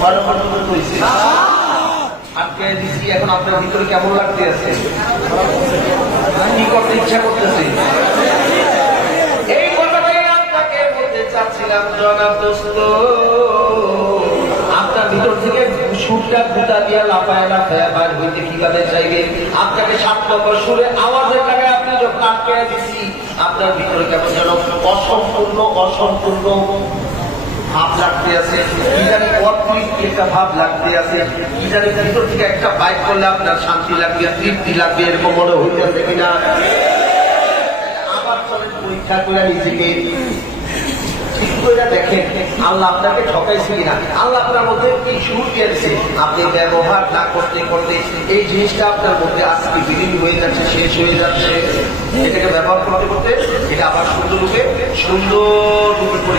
ঘরে পর্যন্ত হয়েছে আজকে দিচ্ছি। এখন আপনার ভিতরে কেমন লাগতে আছে? কি করতে ইচ্ছা করতেছে? এই কথাটাই আপনাকে বলতে চাচ্ছিলাম জনাব দোস্ত। আপনার ভিতর থেকে সুরটা গুতা দিয়া লাফায় লাফায় বার হইতে কিভাবে চাইবে? আপনাকে 7 নম্বর সুরে আওয়াজের জায়গায় আপনি যখন আটকে দিচ্ছি, আপনার ভিতরে কেমন যেন অসম্পূর্ণ অসম্পূর্ণ ভাব লাগতে আছে, কি জানি অতৃপ্তি একটা ভাব লাগতে আছে, কি জানি ভিতর থেকে একটা বাইক করলে আপনার শান্তি লাগবে, তৃপ্তি লাগবে, এরকম মনে হইতেছে কিনা? আবার চলেন পরীক্ষা করে নিজেকে ঠিক করে দেখেন আল্লাহ আপনাকে ঠকাইছে কিনা, আল্লাহ আপনার মধ্যে কি সুর দিয়েছে। আপনি ব্যবহার না করতে করতে এই জিনিসটা আপনার মধ্যে আজকে বিলীন হয়ে যাচ্ছে, শেষ হয়ে যাচ্ছে। এটাকে ব্যবহার করতে করতে এটা আবার সুন্দর রূপে